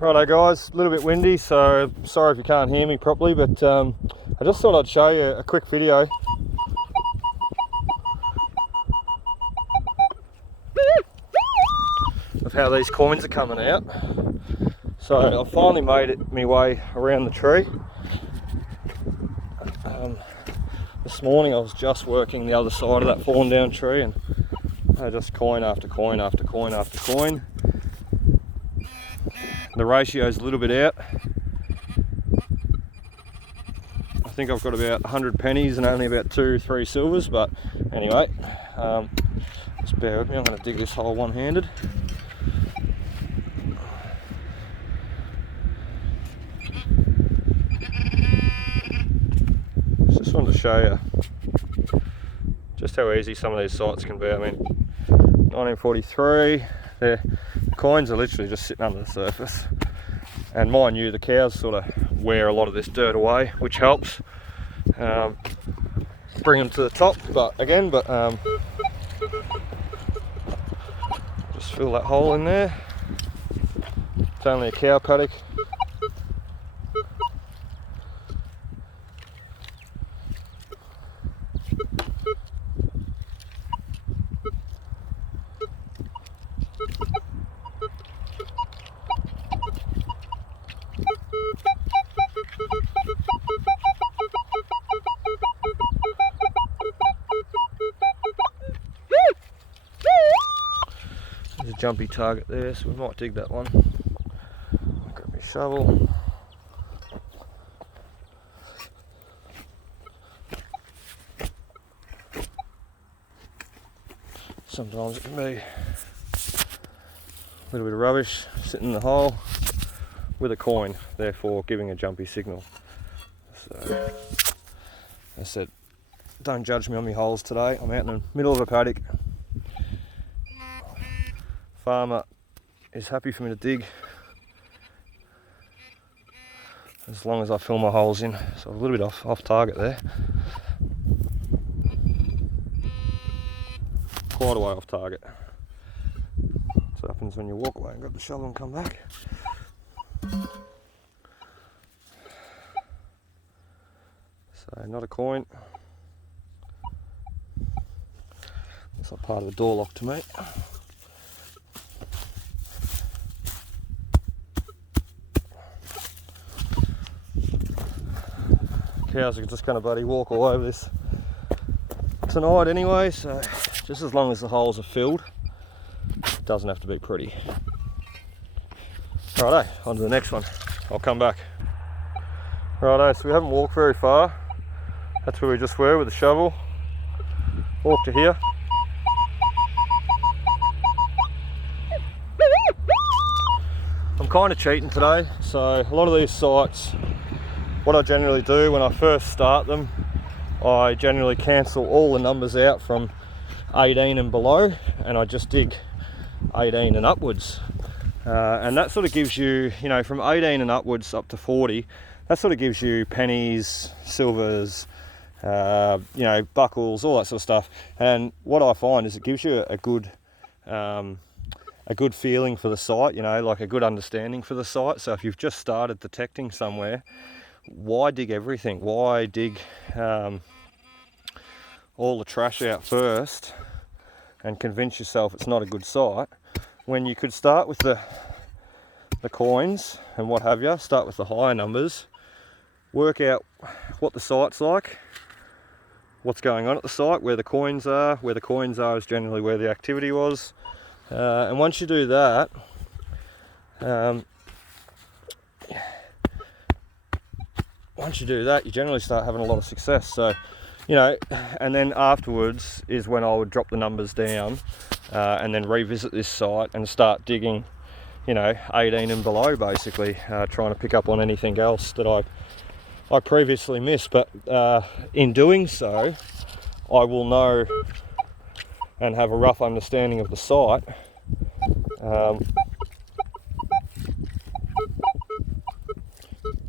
Righto guys, a little bit windy, so sorry if you can't hear me properly, but I just thought I'd show you a quick video of how these coins are coming out. So I've finally made my way around the tree. This morning I was just working the other side of that fallen down tree, and just coin after coin after coin after coin. The ratio is a little bit out. I think I've got about 100 pennies and only about 2-3 silvers, but anyway, just bear with me. I'm going to dig this hole one-handed. Just wanted to show you just how easy some of these sites can be. I mean, 1943, the coins are literally just sitting under the surface, and mind you, the cows sort of wear a lot of this dirt away, which helps bring them to the top. But just fill that hole in there. It's only a cow paddock. There's a jumpy target there, so we might dig that one. Grab my shovel. Sometimes it can be a little bit of rubbish sitting in the hole with a coin, therefore giving a jumpy signal. So, as I said, don't judge me on my holes today. I'm out in the middle of a paddock. Farmer is happy for me to dig as long as I fill my holes in. So a little bit off target there. Quite a way off target. That's what happens when you walk away and grab the shovel and come back. So not a coin. It's not part of the door lock to me. Cows are just going to bloody walk all over this tonight anyway, so just as long as the holes are filled, it doesn't have to be pretty. Righto, on to the next one. I'll come back. Righto, so we haven't walked very far. That's where we just were with the shovel. Walk to here. I'm kind of cheating today, so a lot of these sites, what I generally do when I first start them, I generally cancel all the numbers out from 18 and below, and I just dig 18 and upwards. And that sort of gives you, from 18 and upwards up to 40, that sort of gives you pennies, silvers, buckles, all that sort of stuff. And what I find is it gives you a good feeling for the site, like a good understanding for the site. So if you've just started detecting somewhere, why dig everything? Why dig all the trash out first and convince yourself it's not a good site, when you could start with the coins and what have you, start with the higher numbers, work out what the site's like, what's going on at the site, where the coins are. Where the coins are is generally where the activity was. And once you do that, you generally start having a lot of success. So, and then afterwards is when I would drop the numbers down and then revisit this site and start digging, 18 and below, basically, trying to pick up on anything else that I previously missed. But in doing so, I will know and have a rough understanding of the site.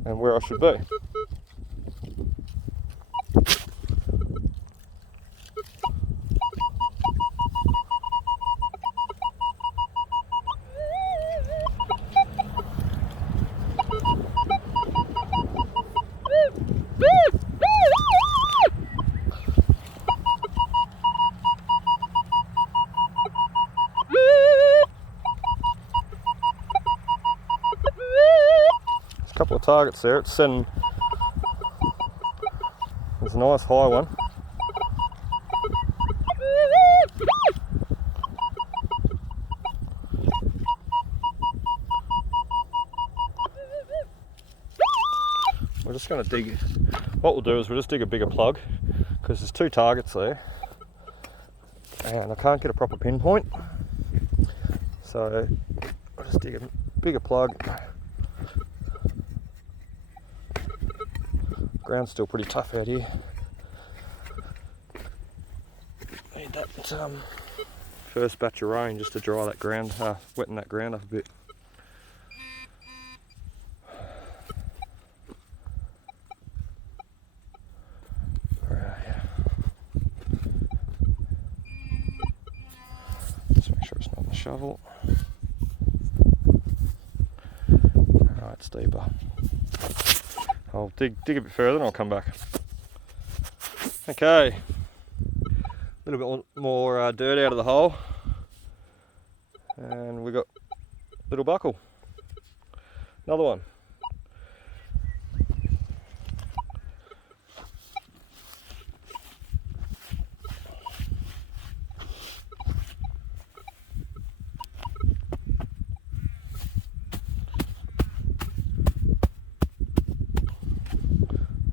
And where I should be. couple of targets there. It's sending. There's a nice high one. We're just going to dig. What we'll do is we'll just dig a bigger plug because there's 2 targets there, and I can't get a proper pinpoint. So I'll just dig a bigger plug. Ground's still pretty tough out here. Need that first batch of rain just to dry that ground, wetten that ground up a bit. Just make sure it's not in the shovel. Alright, it's deeper. I'll dig a bit further and I'll come back. Okay, a little bit more dirt out of the hole, and we got little buckle. Another one.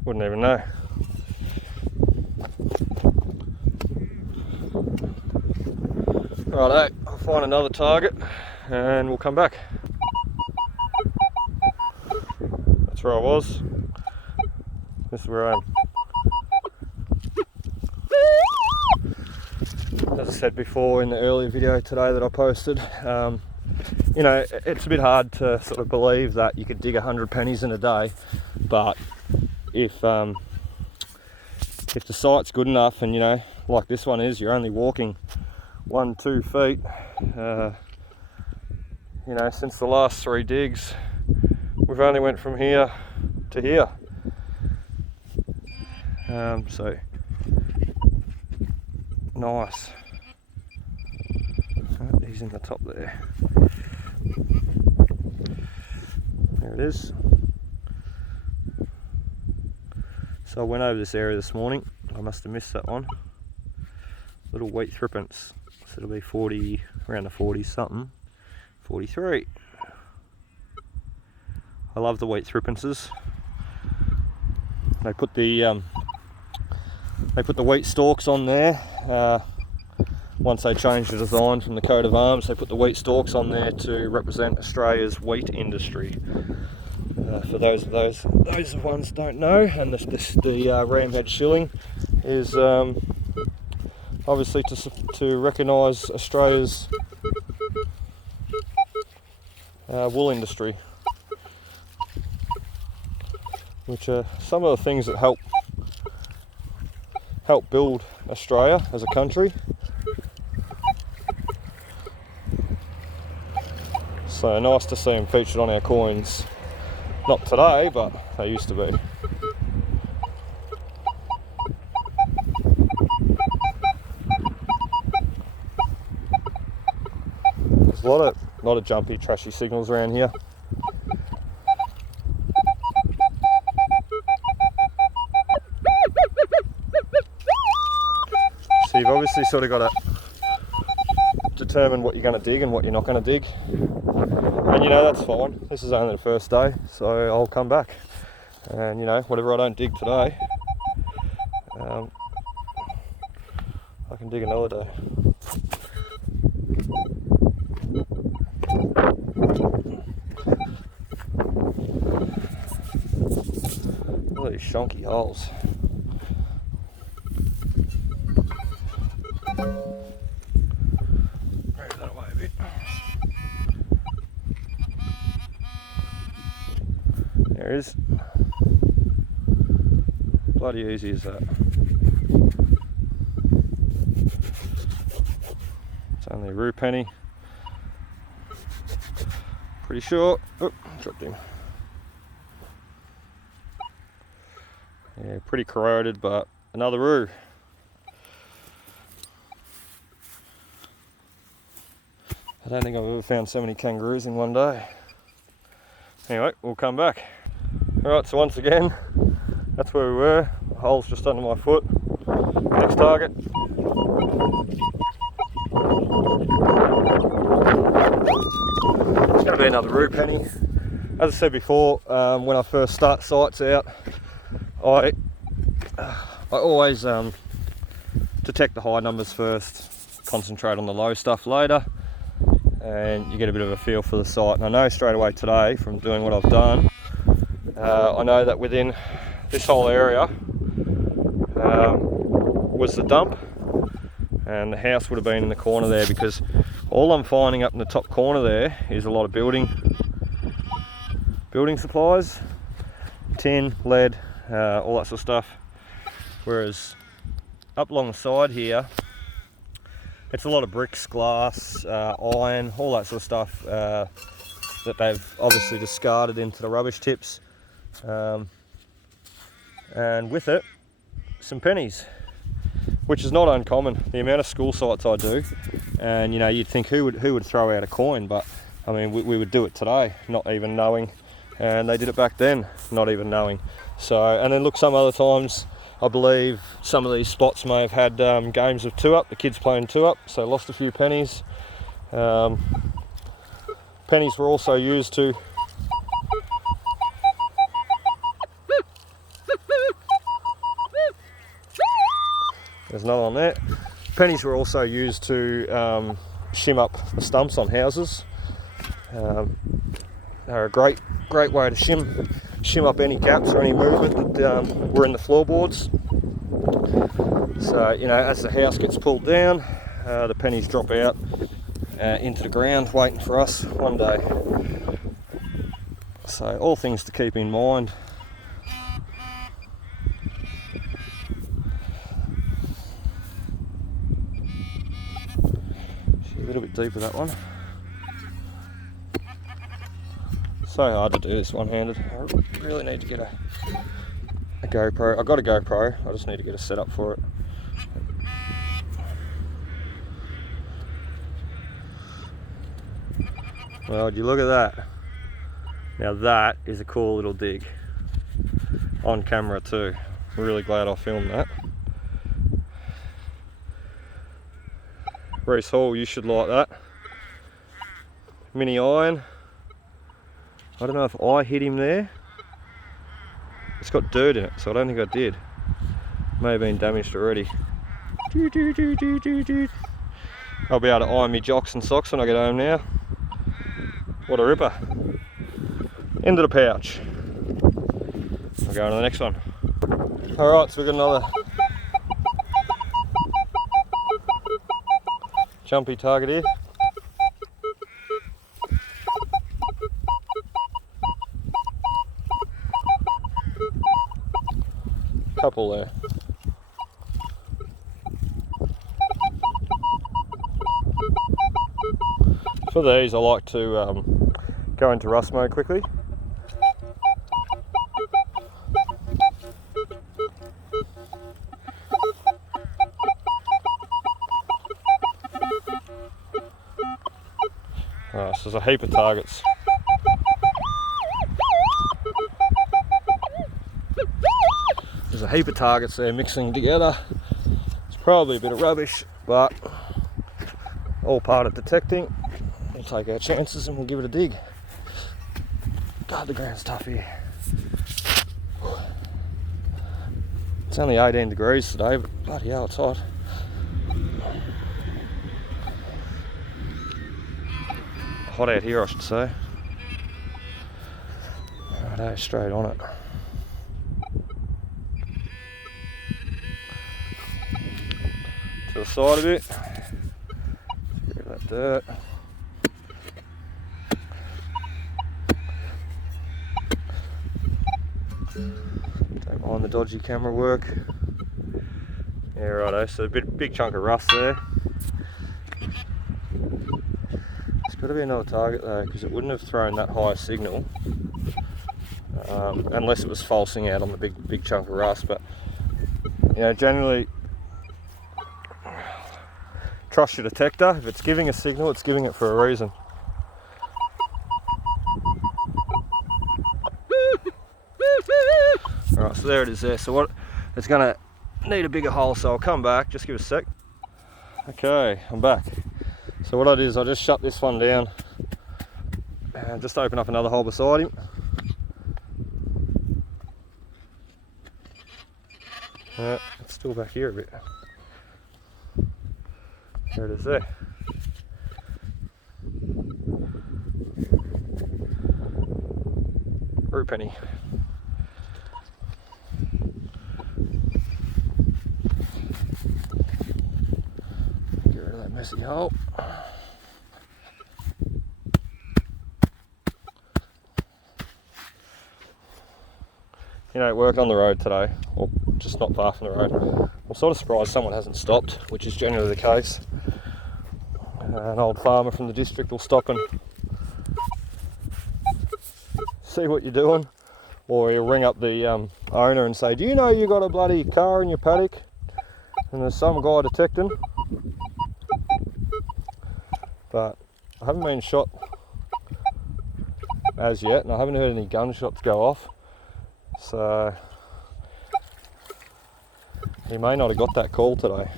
Wouldn't even know. Righto, I'll find another target and we'll come back. That's where I was. This is where I am. As I said before in the earlier video today that I posted, you know, it's a bit hard to sort of believe that you could dig 100 pennies in a day, but if the site's good enough, and you know, like this one is, you're only walking 1-2 feet, you know, since the last 3 digs we've only went from here to here, so nice. He's in the top there. There it is. So I went over this area this morning. I must have missed that one. Little wheat thrippence. So it'll be 40, around the 40 something. 43. I love the wheat thrippences. They put the wheat stalks on there. Once they changed the design from the coat of arms, they put the wheat stalks on there to represent Australia's wheat industry. For those ones that don't know, and the ramhead shilling is obviously to recognise Australia's wool industry, which are some of the things that help build Australia as a country. So nice to see them featured on our coins. Not today, but they used to be. There's a lot of jumpy, trashy signals around here. So you've obviously sort of got to determine what you're going to dig and what you're not going to dig. And you know, that's fine. This is only the first day, so I'll come back. And you know, whatever I don't dig today, I can dig another day. Look at these shonky holes. Move that away a bit. There it is. Bloody easy as that. It's only a rue penny. Pretty sure. Oh, dropped him. Yeah, pretty corroded, but another rue. I don't think I've ever found so many kangaroos in one day. Anyway, we'll come back. Alright, so once again, that's where we were. The hole's just under my foot. Next target. It's going to be another roo penny. As I said before, when I first start sights out, I always detect the high numbers first, concentrate on the low stuff later, and you get a bit of a feel for the sight. And I know straight away today, from doing what I've done, I know that within this whole area was the dump, and the house would have been in the corner there, because all I'm finding up in the top corner there is a lot of building supplies, tin, lead, all that sort of stuff. Whereas up along the side here, it's a lot of bricks, glass, iron, all that sort of stuff that they've obviously discarded into the rubbish tips. And with it, some pennies, which is not uncommon. The amount of school sites I do, and you know, you'd think who would throw out a coin, but I mean, we would do it today, not even knowing, and they did it back then, not even knowing. So, and then look, some other times, I believe some of these spots may have had games of 2-up, the kids playing 2-up, so lost a few pennies. Pennies were also used to there's none on there. Pennies were also used to shim up the stumps on houses. They're a great way to shim up any gaps or any movement that were in the floorboards. So, you know, as the house gets pulled down, the pennies drop out into the ground, waiting for us one day. So, all things to keep in mind. A little bit deeper, that one. So hard to do this one-handed. I really need to get a GoPro. I've got a GoPro, I just need to get a setup for it. Well, would you look at that? Now that is a cool little dig. On camera too. I'm really glad I filmed that. Reese Hall, you should like that. Mini iron. I don't know if I hit him there. It's got dirt in it, so I don't think I did. May have been damaged already. I'll be able to iron me jocks and socks when I get home now. What a ripper. Into the pouch. I'll go on to the next one. Alright, so we've got another jumpy target here. Couple there. For these, I like to go into rust mode quickly. Alright, so there's a heap of targets. There's a heap of targets there mixing together. It's probably a bit of rubbish, but all part of detecting. We'll take our chances and we'll give it a dig. God, the ground's tough here. It's only 18 degrees today, but bloody hell, it's hot. Hot out here, I should say. Righto, straight on it. To the side a bit. Get rid of that dirt. Don't mind the dodgy camera work. Yeah, righto, so a big chunk of rust there. It's got to be another target though, because it wouldn't have thrown that high signal unless it was falsing out on the big chunk of rust. But you know, generally trust your detector. If it's giving a signal, it's giving it for a reason. So there it is there. So what, it's gonna need a bigger hole, so I'll come back, just give it a sec. Okay, I'm back. So what I did is I just shut this one down and just open up another hole beside him. It's still back here a bit. There it is there. Root penny. Get rid of that messy hole. You know, working on the road today, or just not far from the road. I'm sort of surprised someone hasn't stopped, which is generally the case. An old farmer from the district will stop and see what you're doing, or he'll ring up the owner and say, do you know you got a bloody car in your paddock and there's some guy detecting? But I haven't been shot as yet, and I haven't heard any gunshots go off, so he may not have got that call today.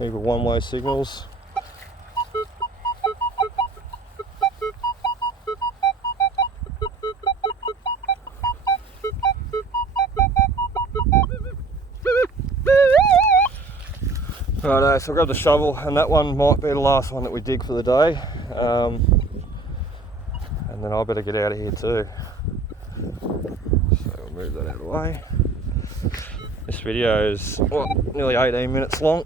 Either one-way signals. Righto, so I'll grab the shovel, and that one might be the last one that we dig for the day. And then I better get out of here too. So we'll move that out of the way. This video is, what, nearly 18 minutes long.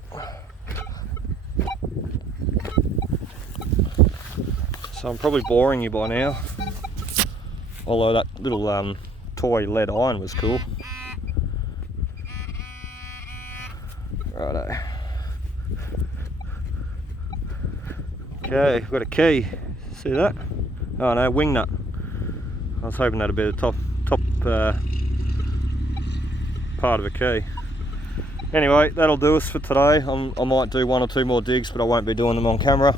So I'm probably boring you by now, although that little toy lead iron was cool. Righto. Okay, we've got a key. See that? Oh no, wing nut. I was hoping that'd be the top part of a key. Anyway, that'll do us for today. I might do one or two more digs, but I won't be doing them on camera.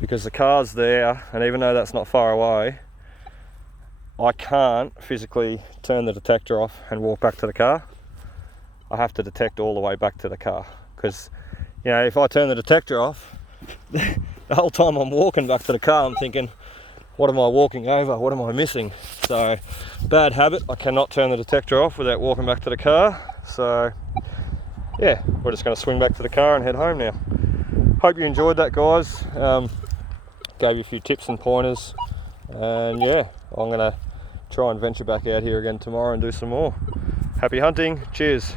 Because the car's there, and even though that's not far away, I can't physically turn the detector off and walk back to the car. I have to detect all the way back to the car, because, you know, if I turn the detector off, the whole time I'm walking back to the car, I'm thinking, what am I walking over? What am I missing? So, bad habit. I cannot turn the detector off without walking back to the car. So, yeah, we're just going to swing back to the car and head home now. Hope you enjoyed that, guys. Gave you a few tips and pointers, and yeah, I'm going to try and venture back out here again tomorrow and do some more. Happy hunting. Cheers.